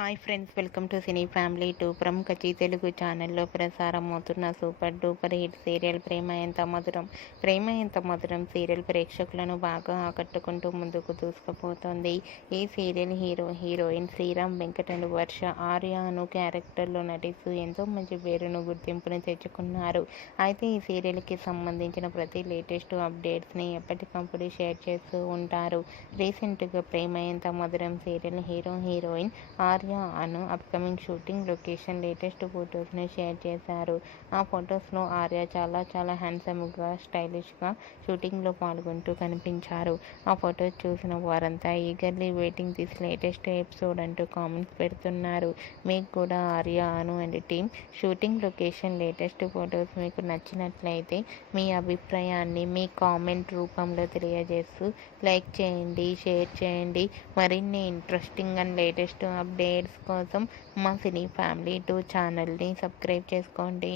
Hi friends, welcome to cine family two. ప్రముఖ G Telugu ఛానల్లో ప్రసారం అవుతున్న సూపర్ డూపర్ హిట్ సీరియల్ ప్రేమ ఎంత మధురం. ప్రేమ ఎంత మధురం సీరియల్ ప్రేక్షకులను బాగా ఆకట్టుకుంటూ ముందుకు దూసుకుపోతోంది. ఈ serial heroine Sriram Venkat and Varsha Arya Anu క్యారెక్టర్లో నటిస్తూ ఎంతో మంచి పేరును గుర్తింపును తెచ్చుకున్నారు. అయితే ఈ సీరియల్కి సంబంధించిన ప్రతి లేటెస్ట్ అప్డేట్స్ని ఎప్పటికప్పుడు షేర్ చేస్తూ ఉంటారు. రీసెంట్గా ప్రేమ ఎంత మధురం సీరియల్ హీరోయిన్ ఆర్య అను అప్కమింగ్ షూటింగ్ లొకేషన్ లేటెస్ట్ ఫొటోస్ని షేర్ చేశారు. ఆ ఫొటోస్లో ఆర్య చాలా హ్యాండ్సమ్గా స్టైలిష్గా షూటింగ్లో పాల్గొంటూ కనిపించారు. ఆ ఫొటోస్ చూసిన వారంతా eagerly waiting this latest episode అంటూ కామెంట్స్ పెడుతున్నారు. మీకు కూడా Arya Anu and team shooting location latest photos మీకు నచ్చినట్లయితే మీ అభిప్రాయాన్ని మీ కామెంట్ రూపంలో తెలియజేస్తూ లైక్ చేయండి, షేర్ చేయండి. మరిన్ని ఇంట్రెస్టింగ్ అండ్ లేటెస్ట్ అప్డేట్స్ కోసం మా సినీ ఫ్యామిలీ 2 ఛానల్ని సబ్స్క్రైబ్ చేసుకోండి.